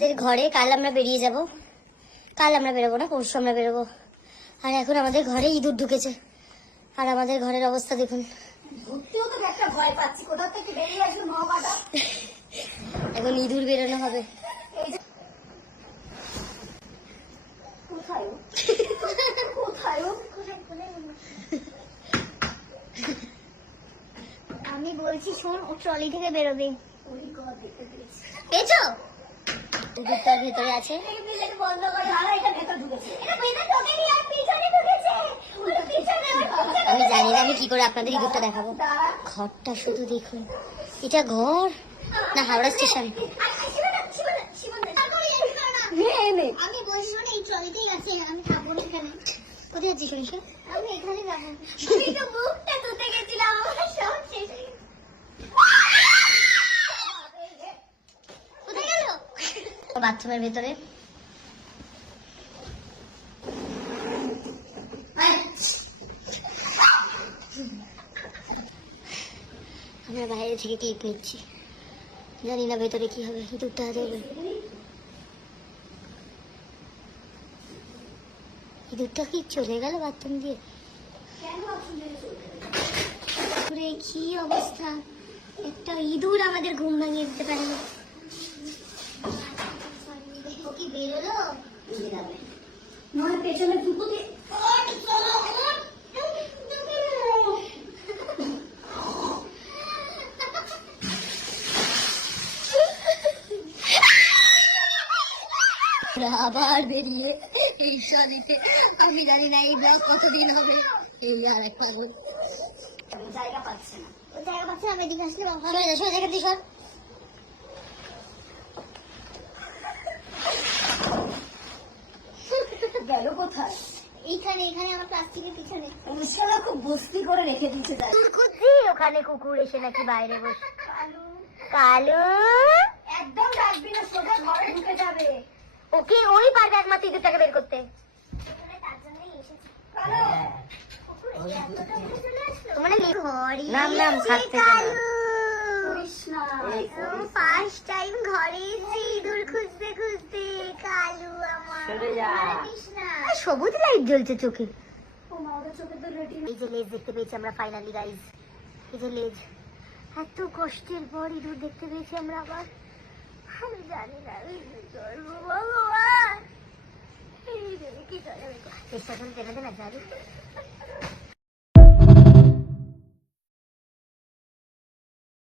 ঘরে কাল আমরা বেরিয়ে যাব। কাল আমরা বেরোবো না, পরশু আমরা বেরোবো। আর এখন আমাদের ঘরে ইঁদুর ঢুকেছে। আর আমাদের ঘরের অবস্থা দেখুন। এখন ইঁদুর বেরোনো হবে। আমি বলছি শোন, ও ট্রলি থেকে বেরোবে। পেয়েছো? ইঁদুরটার ভেতরে আছে। আমি জানি না আমি কি করে আপনাদের ইঁদুরটা দেখাবো। ঘরটা শুধু দেখুন, এটা ঘর না হাওড়া স্টেশন? আমি বলছি শোন, এই ট্রলিতেই আছে, আমি থাকবো না এখানে। কোথায় যাচ্ছি শুনিস? আমি এখানে যাবো। আমি তো মুখটা ধুতে গেছিলাম, আমার সব শেষ। কোথায় গেল? বাথরুমের ভেতরে। আমরা বাইরে থেকে ক্লিপ নিচ্ছি, জানি না ভেতরে কি হবে। ইঁদুরটা দেবে, ইঁদুরটা কি চলে গেল বাথরুম দিয়ে? কি অবস্থা! একটা ইঁদুর আমাদের ঘুম ভাঙিয়ে দিতে পারে না। কি বেরোলো পেছনে দুপুরে। আবার বেরিয়ে এই শনিতে। আমি জানি না এই ব্লগ কতদিন হবে। এই আর একটা জায়গা পাচ্ছে না, জায়গা পাচ্ছে না। এদিকে আসলে ভালো হয়ে যাবে। জায়গা দিস গেল কোথায়? এইখানে, এখানে আমার প্লাস্টিকের পিছনে। অনুষ্ঠানটা খুব বস্তি করে রেখে দিয়েছে। ওখানে কুকুর এসে নাকি বাইরে বসে। কালু একদম রাখবি না, সোজা ঘরে ঢুকে যাবে। ওকে ওই পারবে একমাত্র ইঁদুরটাকে বের করতে। ফার্স্ট টাইম ঘরে এসে ইঁদুর খুঁজতে খুঁজতে। কালু আমার সবুজ লাইট জ্বলছে চোখে। এই যে লেজ দেখতে পেয়েছি আমরা ফাইনালি গাইজ। এই যে লেজ, এত কষ্টের পর ইঁদুর দেখতে পেয়েছি আমরা আবার। আমি জানি না ভগবান কি করে। চেষ্টা করে টেনে দেনা জানি।